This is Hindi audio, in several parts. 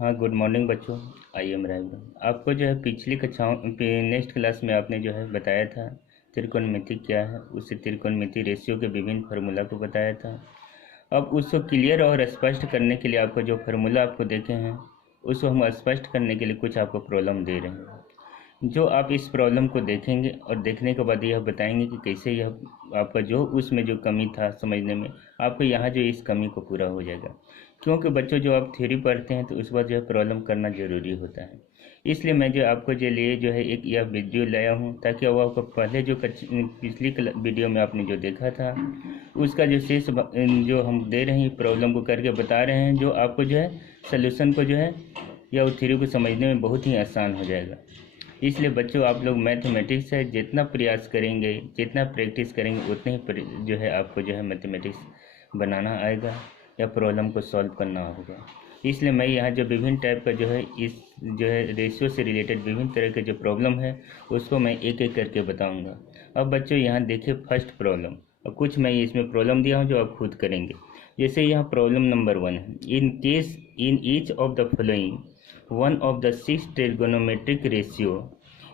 हाँ, गुड मॉर्निंग बच्चों। I am right. आपको जो है पिछली कक्षाओं नेक्स्ट क्लास में आपने जो है बताया था त्रिकोणमिति क्या है, उससे त्रिकोणमिति रेशियो के विभिन्न फार्मूला को बताया था। अब उसको क्लियर और स्पष्ट करने के लिए आपको जो फार्मूला आपको देखे हैं उसको हम स्पष्ट करने के लिए कुछ आपको प्रॉब्लम दे रहे हैं, जो आप इस प्रॉब्लम को देखेंगे और देखने के बाद यह बताएंगे कि कैसे यह आपका जो उसमें जो कमी था समझने में, आपको यहाँ जो इस कमी को पूरा हो जाएगा। क्योंकि बच्चों जो आप थ्योरी पढ़ते हैं तो उस बार जो है प्रॉब्लम करना ज़रूरी होता है। इसलिए मैं जो आपको जो लिए जो है एक यह वीडियो लाया हूँ, ताकि वो आपको पहले जो पिछली वीडियो में आपने जो देखा था उसका जो शेष जो हम दे रहे हैं प्रॉब्लम को करके बता रहे हैं, जो आपको जो है सोल्यूशन को जो है या थ्योरी को समझने में बहुत ही आसान हो जाएगा। इसलिए बच्चों आप लोग मैथमेटिक्स है जितना प्रयास करेंगे, जितना प्रैक्टिस करेंगे, उतने ही जो है आपको जो है मैथमेटिक्स बनाना आएगा या प्रॉब्लम को सॉल्व करना होगा। इसलिए मैं यहाँ जो विभिन्न टाइप का जो है इस जो है रेशियो से रिलेटेड विभिन्न तरह के जो प्रॉब्लम है उसको मैं एक एक करके बताऊँगा। अब बच्चों यहाँ देखिए फर्स्ट प्रॉब्लम, और कुछ मैं इसमें प्रॉब्लम दिया हूँ जो आप खुद करेंगे। जैसे यहाँ प्रॉब्लम नंबर 1 है, in case in each of the following one of the 6 trigonometric ratio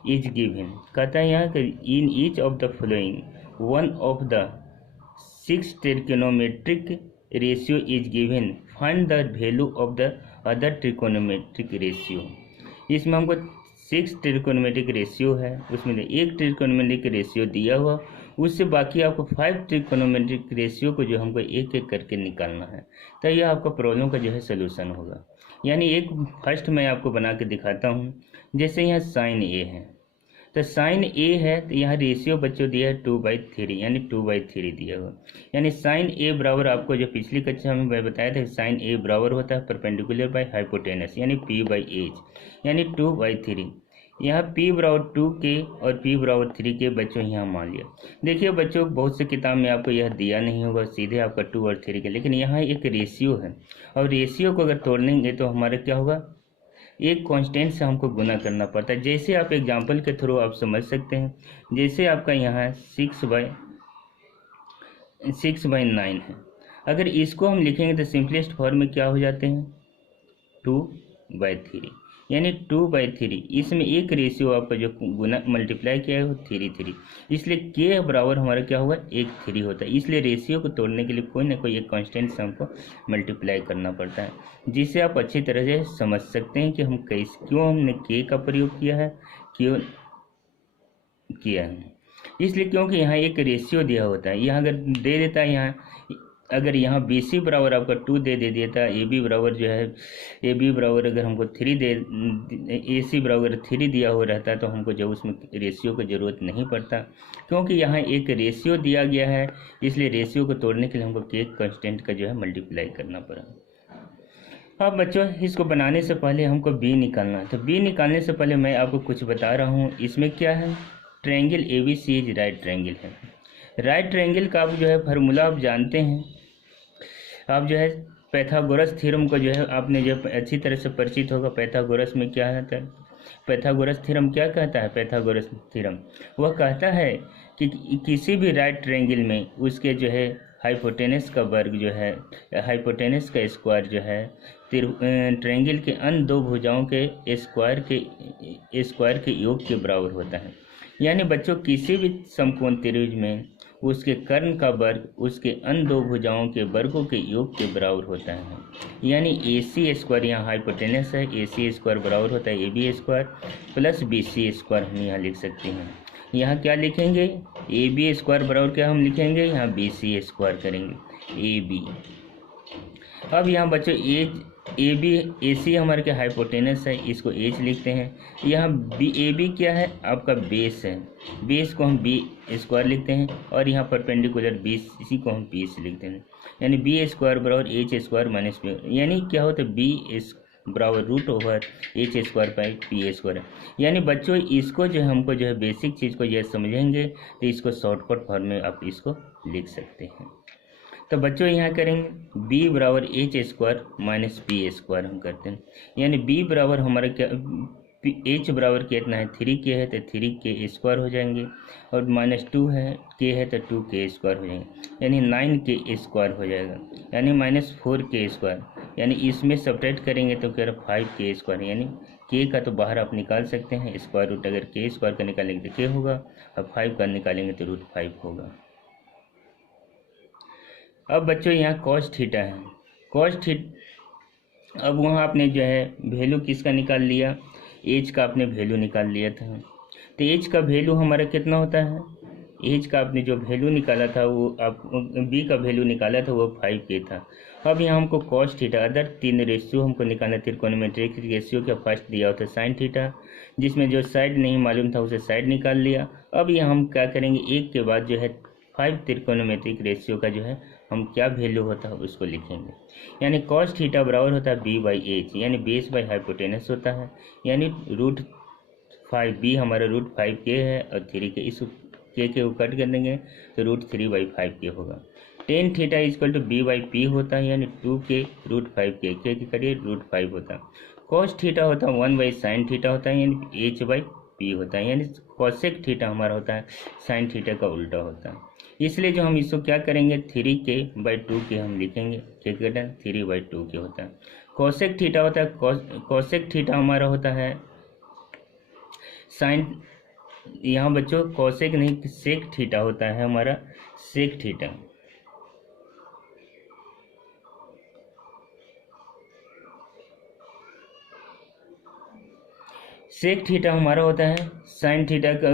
is given. कहता है यहाँ कि in each of the following one of the 6 trigonometric ratio is given, find the value of the other trigonometric ratio. इसमें हमको 6 ट्रिगोनोमेट्रिक रेशियो है, उसमें एक ट्रिगोनोमेट्रिक रेशियो दिया हुआ, उससे बाकी आपको 5 ट्रिगोनोमेट्रिक रेशियो को जो हमको एक एक करके निकालना है। तो यह आपका प्रॉब्लम का जो है सोल्यूशन होगा। यानी एक फर्स्ट मैं आपको बना के दिखाता हूँ। जैसे यहाँ साइन ए है, तो साइन ए है तो यहाँ रेशियो बच्चों दिया है 2/3, यानी 2/3 दिया हुआ। यानी साइन ए बराबर आपको जो पिछली कक्षा में मैं बताया था साइन ए बराबर होता है परपेंडिकुलर बाय हाइपोटेनस, यानी p/h, यानी 2/3। यहाँ p बराबर 2 के और p बराबर 3 के बच्चों यहाँ मान लिया। देखिए बच्चों बहुत से किताब में आपको यह दिया नहीं होगा सीधे आपका 2 और 3 के, लेकिन यहाँ एक रेशियो है और रेशियो को अगर तोड़नेंगे तो हमारा क्या होगा, एक कांस्टेंट से हमको गुना करना पड़ता है। जैसे आप एग्जांपल के थ्रू आप समझ सकते हैं, जैसे आपका यहाँ 6/9 है, अगर इसको हम लिखेंगे तो सिंपलेस्ट फॉर्म में क्या हो जाते हैं 2/3, यानी 2/3। इसमें एक रेशियो आपका जो गुना मल्टीप्लाई किया है वो 3, इसलिए के बराबर हमारा क्या होगा 1/3 होता है। इसलिए रेशियो को तोड़ने के लिए कोई ना कोई एक कांस्टेंट से हमको मल्टीप्लाई करना पड़ता है, जिससे आप अच्छी तरह से समझ सकते हैं कि हम क्यों हमने के का प्रयोग किया है, क्यों किया है। इसलिए क्योंकि यहाँ एक रेशियो दिया होता है, यहाँ अगर दे देता है यहाँ अगर यहाँ बी सी बराबर आपका 2 दे देता, ए बी बराबर जो है ए बी बराबर अगर हमको 3 दे, ए सी बराबर 3 दिया हुआ रहता तो हमको जो उसमें रेशियो की ज़रूरत नहीं पड़ता। क्योंकि यहाँ एक रेशियो दिया गया है, इसलिए रेशियो को तोड़ने के लिए हमको के कांस्टेंट का जो है मल्टीप्लाई करना पड़ा। अब बच्चों इसको बनाने से पहले हमको बी निकालना है, तो बी निकालने से पहले मैं आपको कुछ बता रहा हूँ। इसमें क्या है, triangle A B C is right triangle है। राइट ट्रायंगल का आप जो है फार्मूला आप जानते हैं, आप जो है पैथागोरस थ्योरम को जो है आपने जो अच्छी तरह से परिचित होगा। पैथागोरस में क्या है, पैथागोरस थ्योरम क्या कहता है, पैथागोरस थ्योरम वह कहता है कि किसी भी राइट ट्रायंगल में उसके जो है हाइपोटेनस का वर्ग जो है, हाइपोटेनस का स्क्वायर जो है ट्रायंगल के अन्य दो भुजाओं के स्क्वायर के योग के बराबर होता है। यानी बच्चों किसी भी समकोण त्रिभुज में उसके कर्ण का वर्ग उसके अन्य दो भुजाओं के वर्गों के योग के बराबर होता है। यानी ए सी स्क्वायर, यहाँ हाइपोटेनस है, ए सी स्क्वायर बराबर होता है A B square plus B C square, हम यहाँ लिख सकते हैं। यहाँ क्या लिखेंगे, ए बी स्क्वायर बराबर क्या हम लिखेंगे, यहाँ बी सी स्क्वायर करेंगे ए बी। अब यहाँ बच्चों ए बी ए सी हमारे क्या हाइपोटेनस है, इसको एच लिखते हैं। यहाँ बी ए बी क्या है आपका बेस है, बेस को हम बी स्क्वायर लिखते हैं, और यहाँ परपेंडिकुलर बी सी को हम पी से लिखते हैं। यानी बी स्क्वायर बराबर एच स्क्वायर माइनस बी, यानी क्या होता है बी बराबर root over H square by P square. यानी बच्चों इसको जो हमको जो है बेसिक चीज़ को यह समझेंगे तो इसको शॉर्टकट फॉर्म में आप इसको लिख सकते हैं। तो बच्चों यहाँ करेंगे b बराबर H square minus P square हम करते हैं। यानी b बराबर हमारा क्या एच बराबर कितना है 3k है तो 3k² हो जाएंगे, और -2 है k है तो 2k² हो जाएंगे, यानी 9k² हो जाएगा, यानी -4k², यानी इसमें सब्ट्रैक्ट करेंगे तो क्या 5k², यानी k का तो बाहर आप निकाल सकते हैं, स्क्वायर रूट अगर k² का निकालेंगे तो k होगा, और 5 का निकालेंगे तो √5 होगा। अब बच्चों यहाँ cos थीटा है, cos थीटा, अब वहाँ आपने जो है वैल्यू किसका निकाल लिया, एज का आपने वैल्यू निकाल लिया था, तो एज का वैल्यू हमारा कितना होता है, एज का आपने जो वैल्यू निकाला था वो आप बी का वैल्यू निकाला था वो 5k था। अब यहाँ हमको cos थीटा, अदर 3 रेशियो हमको निकालना, त्रिकोणमितिक रेशियो का फर्स्ट दिया होता है sin थीटा, जिसमें जो साइड नहीं मालूम था उसे साइड निकाल लिया। अब यहाँ हम क्या करेंगे, एक के बाद जो है 5 त्रिकोणमितिक रेशियो का जो है हम क्या वैल्यू होता है उसको लिखेंगे, यानी cos थीटा बराबर होता है b/h, यानी बेस बाई हाइपोटेनस होता है, यानी √5, b हमारा √5k है और 3k, इस k को कट कर देंगे तो √3/5k होगा। Tan theta is equal to b/p होता है, यानी 2k √5k, k के करिए √5 होता है। cos थीटा होता है 1/sin थीटा होता है, यानी h/p होता है, यानी cosec थीटा हमारा होता है sin थीटा का उल्टा होता है। इसलिए जो हम इसको क्या करेंगे 3k/2k हम लिखेंगे, k का टर्न 3/2k होता है। cosec थीटा होता है, cosec थीटा हमारा होता है साइन, यहाँ बच्चों cosec नहीं sec थीटा होता है हमारा, sec थीटा, सेक थीटा हमारा होता है साइन थीटा का,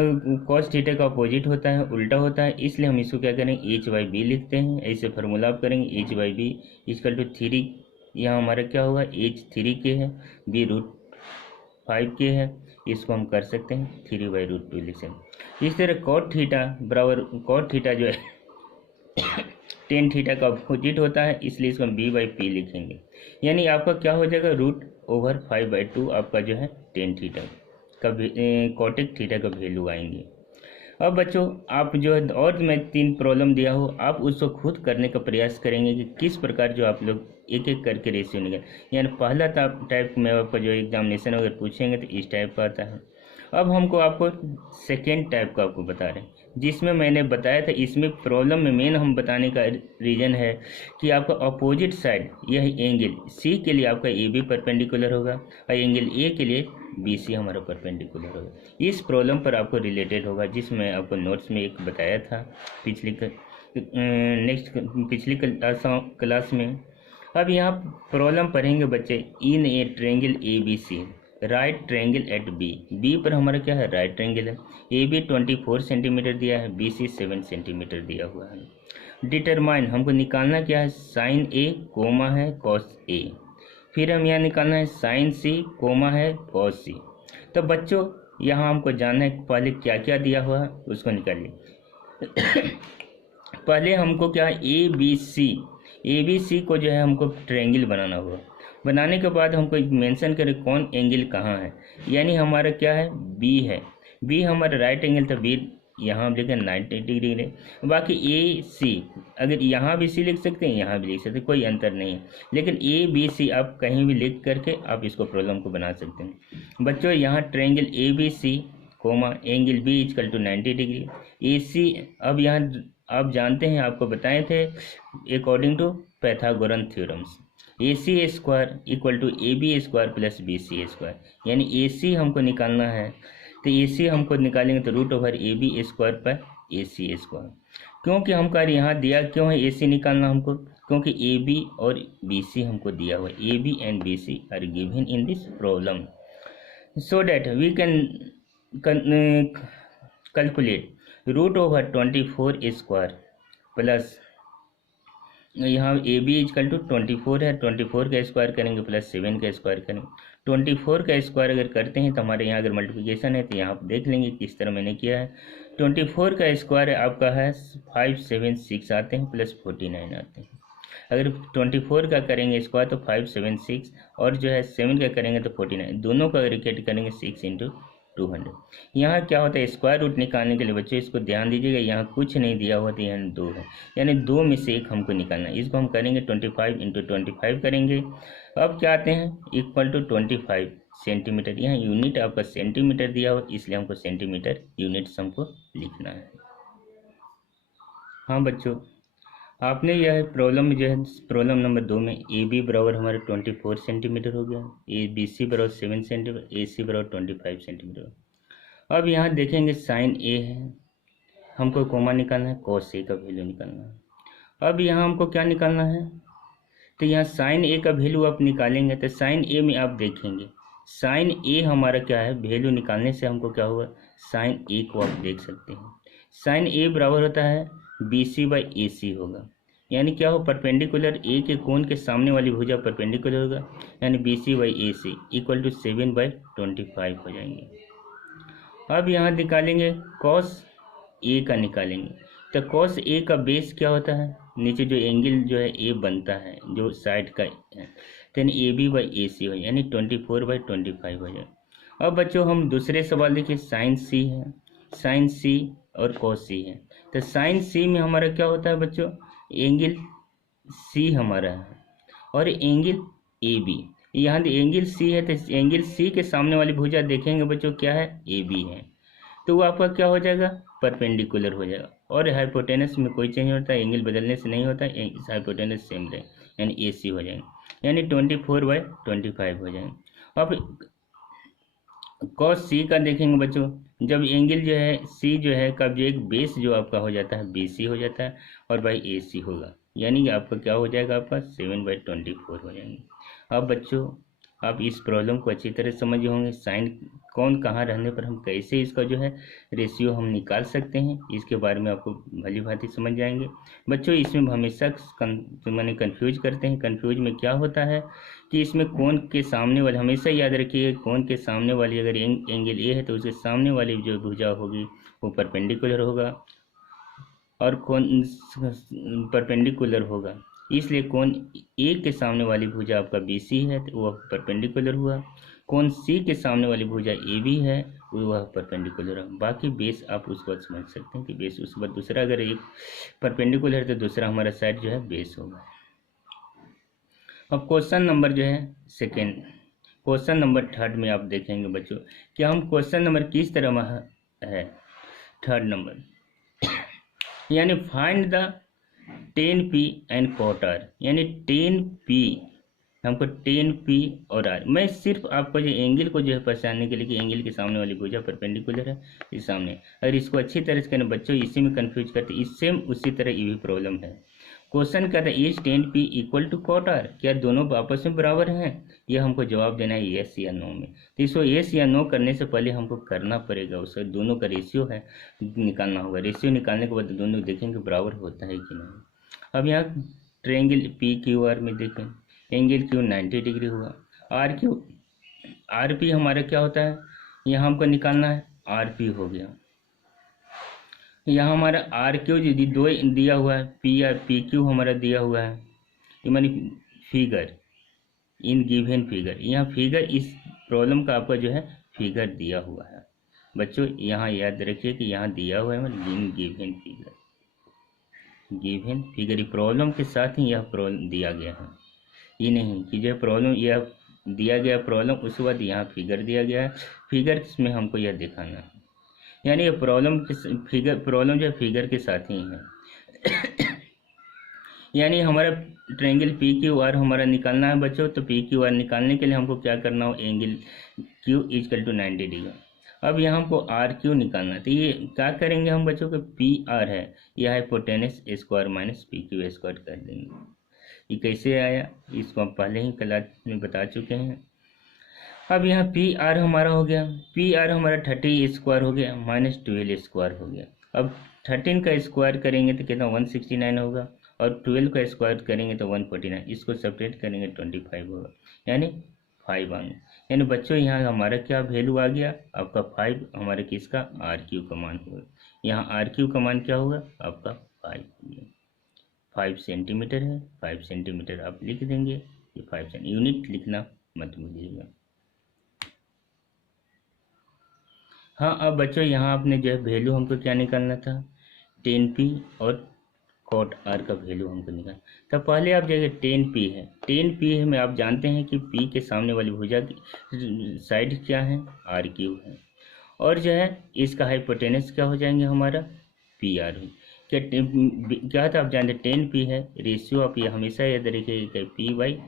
कॉस थीटा का अपोजिट होता है, उल्टा होता है, इसलिए हम इसको क्या करेंगे h/b लिखते हैं। ऐसे फार्मूला आप करेंगे h/b इक्वल टू 3, यहाँ हमारा क्या होगा h 3k है, b √5k है, इसको हम कर सकते हैं 3/√2 लिख सकते हैं। इस तरह cot थीटा बराबर, cot थीटा जो है टेन थीटा का अपोजिट होता है, इसलिए इसको हम b/p लिखेंगे, यानी आपका क्या हो जाएगा √5/2 आपका जो है टेन थीटा का कॉटेक थीटा का वैल्यू आएंगे। अब बच्चों आप जो है, और मैं 3 प्रॉब्लम दिया हो, आप उसको खुद करने का प्रयास करेंगे कि किस प्रकार जो आप लोग एक एक करके रेशियो निकाल, यानी पहला टाइप में आपका जो एग्जामिनेशन अगर पूछेंगे तो इस टाइप का आता है। अब हमको आपको सेकेंड टाइप का आपको बता रहे हैं, जिसमें मैंने बताया था, इसमें प्रॉब्लम में मेन हम बताने का रीज़न है कि आपका अपोजिट साइड यह एंगल सी के लिए आपका ए बी परपेंडिकुलर होगा और एंगल ए के लिए बी सी हमारा परपेंडिकुलर होगा। इस प्रॉब्लम पर आपको रिलेटेड होगा, जिसमें आपको नोट्स में एक बताया था पिछली क्लास में। अब यहाँ प्रॉब्लम पढ़ेंगे बच्चे, in a triangle A B C, right triangle at B पर हमारा क्या है राइट ट्रेंगल है, ए बी 24 सेंटीमीटर दिया है, बी सी 7 सेंटीमीटर दिया हुआ है। डिटरमाइन हमको निकालना क्या है, साइन ए कोमा है कॉस ए, फिर हम यहाँ निकालना है साइन सी कोमा है कॉस सी। तो बच्चों यहाँ हमको जानना है पहले क्या क्या दिया हुआ है उसको निकालिए। पहले हमको क्या ए बी सी को जो है हमको ट्रायंगल बनाना होगा, बनाने के बाद हमको मेंशन करें कौन एंगल कहाँ है, यानी हमारा क्या है बी है, बी हमारा राइट एंगल था, बी यहाँ हम लिखें 90 डिग्री है। बाकी ए सी अगर यहाँ भी सी लिख सकते हैं यहाँ भी लिख सकते हैं, कोई अंतर नहीं है, लेकिन ए बी सी आप कहीं भी लिख करके आप इसको प्रॉब्लम को बना सकते हैं। बच्चों यहाँ triangle A B C comma angle B equal to 90 degree, A C अब यहाँ आप जानते हैं आपको बताए थे according to Pythagorean theorems, A C square equal to A B square plus B C square, यानी ए सी हमको निकालना है तो ए सी हमको निकालेंगे तो √ए बी स्क्वायर पर ए सी स्क्वायर। क्योंकि हमको यहाँ दिया क्यों है ए सी निकालना हमको, क्योंकि ए बी और बी सी हमको दिया हुआ है, A B and B C are given in this problem, so that we can calculate √24 square plus यहाँ ए बी इजकल टू 24 है, 24 का स्क्वायर करेंगे प्लस 7 का स्क्वायर करेंगे, 24 का स्क्वायर अगर करते हैं तो हमारे यहाँ अगर मल्टीप्लिकेशन है तो यहाँ आप देख लेंगे किस तरह मैंने किया है। 24 का स्क्वायर आपका है 576 आते हैं प्लस 49 आते हैं, अगर 24 का करेंगे स्क्वायर तो 576 और जो है 7 का करेंगे तो 49, दोनों का रिकेट करेंगे 6 × 200। यहाँ क्या होता है, स्क्वायर रूट निकालने के लिए बच्चों इसको ध्यान दीजिएगा, यहाँ कुछ नहीं दिया हुआ तो यहाँ 2 है, यानी 2 में से 1 हमको निकालना है। इसको हम करेंगे 25 × 25 करेंगे। अब क्या आते हैं, इक्वल टू 25 सेंटीमीटर। यहाँ यूनिट आपका सेंटीमीटर दिया हुआ, इसलिए हमको सेंटीमीटर यूनिट्स हमको लिखना है। हाँ बच्चों, आपने यह प्रॉब्लम में जो है प्रॉब्लम नंबर 2 में ए बी बराबर हमारे 24 सेंटीमीटर हो गया, ए बी सी बराबर 7 सेंटीमीटर, ए सी बराबर 25 सेंटीमीटर। अब यहाँ देखेंगे साइन ए है, हमको कोमा निकालना है, कॉस ए का वैल्यू निकालना है। अब यहाँ हमको क्या निकालना है, तो यहाँ साइन ए का वैल्यू आप निकालेंगे तो साइन ए में आप देखेंगे साइन ए हमारा क्या है, वैल्यू निकालने से हमको क्या होगा, साइन ए को आप देख सकते हैं। साइन ए बराबर होता है बी सी बाई ए सी होगा, यानी क्या हो, परपेंडिकुलर ए के कोण के सामने वाली भुजा परपेंडिकुलर होगा, यानी B C by A C equal to 7/25 हो जाएंगे। अब यहाँ निकालेंगे कॉस ए का निकालेंगे, तो कॉस ए का बेस क्या होता है, नीचे जो एंगल जो है ए बनता है जो साइड का है, तो यानी ए बी बाई ए सी हो, यानी 24/25 हो जाए। अब बच्चों हम दूसरे सवाल देखिए, साइन सी है, साइन सी और कॉस सी है, तो साइन सी में हमारा क्या होता है बच्चों, एंगल सी हमारा है और एंगल ए बी। यहाँ एंगल सी है तो एंगल सी के सामने वाली भुजा देखेंगे बच्चों क्या है, ए बी है, तो वो आपका क्या हो जाएगा, परपेंडिकुलर हो जाएगा। और हाइपोटेनस में कोई चेंज होता है, एंगल बदलने से नहीं होता, हाइपोटेनस सेम रहे, यानी ए सी हो जाएंगे, यानी 24/25 हो जाएंगे। अब कॉस सी का देखेंगे बच्चों, जब एंगल जो है सी जो है का जो एक बेस जो आपका हो जाता है बी सी हो जाता है और बाई ए सी होगा, यानी कि आपका क्या हो जाएगा, आपका 7/24 हो जाएंगे। अब बच्चों आप इस प्रॉब्लम को अच्छी तरह समझे होंगे, साइन कौन कहाँ रहने पर हम कैसे इसका जो है रेशियो हम निकाल सकते हैं, इसके बारे में आपको भली भांति समझ जाएंगे। बच्चों इसमें हमेशा मैंने कन्फ्यूज करते हैं, कन्फ्यूज में क्या होता है कि इसमें कोण के सामने वाले, हमेशा याद रखिए कोण के सामने वाली अगर एंगल ए है तो उसके सामने वाली जो भुजा होगी वो परपेंडिकुलर होगा और कोण परपेंडिकुलर होगा, इसलिए कोण ए के सामने वाली भुजा आपका बी सी है तो वह परपेंडिकुलर हुआ, कोण सी के सामने वाली भुजा ए बी है वह परपेंडिकुलर है। बाकी बेस आप उसको समझ सकते हैं कि बेस उसके बाद दूसरा, अगर एक परपेंडिकुलर है तो दूसरा हमारा साइड जो है बेस होगा। अब क्वेश्चन नंबर जो है सेकेंड, क्वेश्चन नंबर थर्ड में आप देखेंगे बच्चों कि हम क्वेश्चन नंबर किस तरह है, थर्ड नंबर, यानी find the 10p and quarter, यानी 10p हमको 10p और r। मैं सिर्फ आपको जो एंगल को जो है पहचानने के लिए कि एंगल के सामने वाली भुजा परपेंडिकुलर है इस सामने, अगर इसको अच्छी तरह से करना बच्चों इसी में कंफ्यूज करते, इससे उसी तरह ये भी प्रॉब्लम है। क्वेश्चन क्या था, is 10p equal to quarter, क्या दोनों आपस में बराबर हैं, ये हमको जवाब देना है येस या नो में। तो इसको येस या नो करने से पहले हमको करना पड़ेगा उसका दोनों का रेशियो है निकालना होगा, रेशियो निकालने के बाद दोनों देखेंगे बराबर होता है कि नहीं। अब यहाँ ट्रायंगल पी क्यू आर में देखें, एंगल क्यू 90 डिग्री हुआ, आर पी हमारा क्या होता है, यहाँ हमको निकालना है आर पी हो गया, यहाँ हमारा आर क्यू दो दिया हुआ है, पी आर पी क्यू हमारा दिया हुआ है, ये मानी फिगर इन गिवन फिगर, यहाँ फिगर इस प्रॉब्लम का आपका जो है फिगर दिया हुआ है बच्चों, यहाँ याद रखिए कि यहाँ दिया हुआ है in given figure, given figure ये प्रॉब्लम के साथ ही यह प्रॉब्लम दिया गया है, ये नहीं कि जो प्रॉब्लम यह दिया गया प्रॉब्लम उसके बाद यहाँ फिगर दिया गया है, फिगर में हमको यह दिखाना है, यानी ये प्रॉब्लम जो है फिगर के साथ ही है। यानी हमारा ट्रायंगल पी क्यू आर हमारा निकालना है बच्चों, तो पी क्यू आर निकालने के लिए हमको क्या करना हो, angle Q equal to 90 degree. अब यहाँ हमको आर क्यू निकालना है, तो ये क्या करेंगे हम बच्चों को, पी आर है यह hypotenuse square minus P Q square कर देंगे। ये कैसे आया, इसको हम पहले ही क्लास में बता चुके हैं। अब यहाँ पी आर हमारा हो गया, पी आर हमारा 30 स्क्वायर हो गया माइनस 12 स्क्वायर हो गया। अब 13 का स्क्वायर करेंगे तो कितना 169 होगा, और 12 का स्क्वायर करेंगे तो 149, इसको सेपरेट करेंगे 25 होगा, यानी 5 आएंगे। यानी बच्चों यहाँ हमारा क्या वैल्यू आ गया, आपका 5 हमारे किसका, आर क्यू का मान होगा। यहाँ आर क्यू का मान क्या होगा, आपका 5 होगा, 5 सेंटीमीटर है, 5 सेंटीमीटर आप लिख देंगे, ये 5 यूनिट लिखना मत भूलिएगा। हाँ, अब बच्चों यहाँ आपने जो है वैल्यू हमको क्या निकालना था, 10p और कॉट आर का वैल्यू हमको निकालना। तो पहले आप जगह 10p है, 10p में आप जानते हैं कि p के सामने वाली भुजा की साइड क्या है, आर क्यूब है, और जो है इसका हाइपोटेनस क्या हो जाएंगे हमारा, पी आर हुई। क्या था आप जानते 10p है, रेशियो आप ये हमेशा याद रखिएगा पी बाई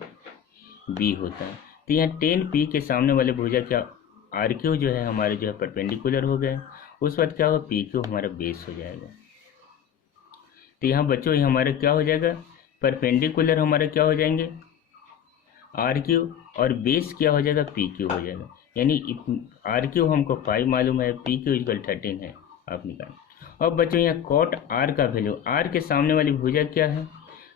बी होता है। तो यहाँ 10p के सामने वाले भुजा क्या, आर क्यू जो है हमारे जो है परपेंडिकुलर हो गए, उस वक्त क्या होगा, पी क्यू हमारा बेस हो जाएगा। तो यहाँ बच्चों ये हमारा क्या हो जाएगा, परपेंडिकुलर हमारा क्या हो जाएंगे आर क्यू, और बेस क्या हो जाएगा, पी क्यू हो जाएगा। यानी आर क्यू हमको 5 मालूम है, पी क्यू इक्वल 13 है, आप निकाल। अब बच्चों यहाँ कॉट आर का वैल्यू, आर के सामने वाली भुजा क्या है,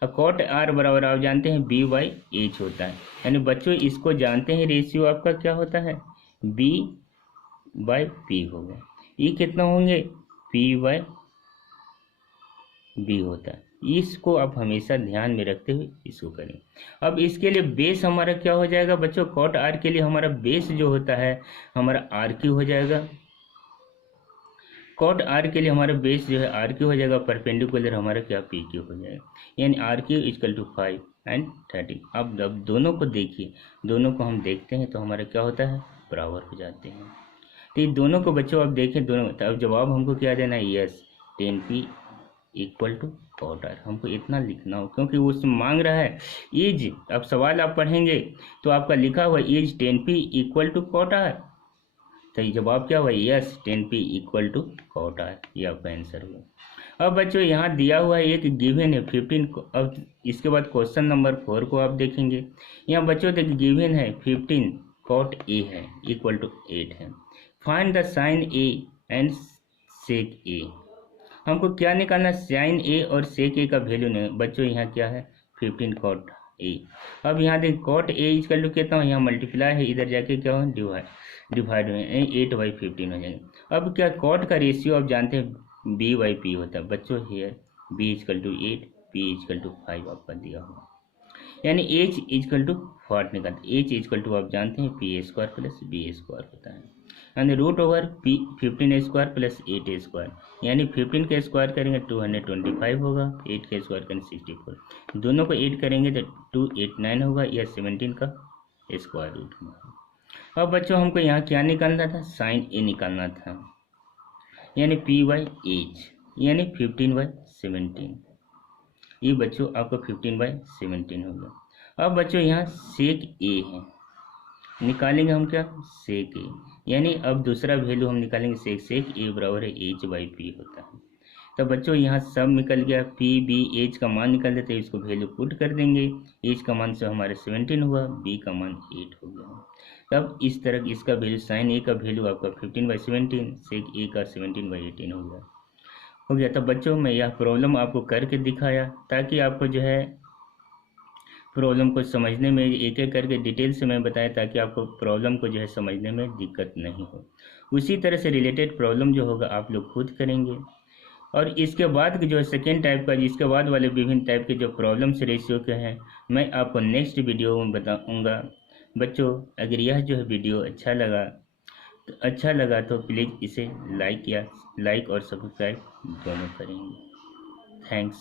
कॉट आर बराबर आप जानते हैं बी बाई एच होता है। यानी बच्चों इसको जानते हैं, रेशियो आपका क्या होता है, बी बाई पी होगा। ये कितना होंगे, पी बाई बी होता है। इसको आप हमेशा ध्यान में रखते हुए इसको करें। अब इसके लिए बेस हमारा क्या हो जाएगा बच्चों, कॉट आर के लिए हमारा बेस जो होता है हमारा आर क्यू हो जाएगा। कॉट आर के लिए हमारा बेस जो है आर क्यू हो जाएगा, परपेंडिकुलर हमारा क्या पी क्यू हो जाएगा। यानी R Q equal to 5 and 30। अब दोनों को देखिए, दोनों को हम देखते हैं तो हमारा क्या होता है, बराबर हो जाते हैं। तो ये दोनों को बच्चों आप देखें दोनों, अब जवाब हमको क्या देना है, yes 10p equal to cot R, हमको इतना लिखना हो क्योंकि वो उसमें मांग रहा है इज। अब सवाल आप पढ़ेंगे तो आपका लिखा हुआ is 10p equal to cot R, तो ये जवाब क्या हुआ, yes 10p equal to cot R, ये आपका आंसर हुआ। अब बच्चों यहाँ दिया हुआ है एक गिवन है 15 को। अब इसके बाद क्वेश्चन नंबर 4 को आप देखेंगे। यहाँ बच्चों देखिए गिवन है 15 कॉट ए है इक्वल टू 8 है, find the sine A and sec A. हमको क्या निकालना, साइन ए और सेक ए का वैल्यू नहीं। बच्चों यहाँ क्या है 15 कॉट ए। अब यहाँ देखिए कॉट ए इक्वल टू कितना हो, यहाँ मल्टीप्लाई है, इधर जाके क्या हो डिवाइड में 8/15 हो जाएंगे। अब क्या कॉट का रेशियो आप जानते हैं बी बाई पी होता है बच्चों, here B equal to 8, P equal to 5 आपका दिया हुआ। यानी एच इक्वल टू 40 निकालते, एच इक्वल टू आप जानते हैं P square plus B square होता है, यानी root over P 15 square plus 8 square. यानी 15 का स्क्वायर करेंगे 225 होगा, 8 का स्क्वायर करेंगे 64, दोनों को 8 करेंगे तो 289 होगा, या 17 का स्क्वायर रूट होगा। अब बच्चों हमको यहाँ क्या निकालना था, साइन ए निकालना था, यानी पी बाई एच, यानी 15/17। ये बच्चों आपका 15/17 होगा। अब बच्चों यहाँ सेक ए है, निकालेंगे हम क्या, सेक ए, यानी अब दूसरा वैल्यू हम निकालेंगे सेक ए बराबर है एच बाई पी होता है। तो बच्चों यहाँ सब निकल गया, पी बी एच का मान निकाल देते हैं, इसको वैल्यू पुट कर देंगे। एच का मान से हमारे 17 हुआ, बी का मान 8 हो गया। तब इस तरह इसका वैल्यू साइन ए का वैल्यू आपका 15/17, सेक ए का 17/18 हो गया। तब बच्चों मैं यह प्रॉब्लम आपको करके दिखाया ताकि आपको जो है प्रॉब्लम को समझने में एक एक करके डिटेल से मैं बताया, ताकि आपको प्रॉब्लम को जो है समझने में दिक्कत नहीं हो। उसी तरह से रिलेटेड प्रॉब्लम जो होगा आप लोग खुद करेंगे। और इसके बाद जो है सेकेंड टाइप का, इसके बाद वाले विभिन्न टाइप के जो प्रॉब्लम्स रेशियो के हैं मैं आपको नेक्स्ट वीडियो में बताऊंगा। बच्चों अगर यह जो है वीडियो अच्छा लगा तो प्लीज़ इसे लाइक और सब्सक्राइब दोनों करेंगे। थैंक्स।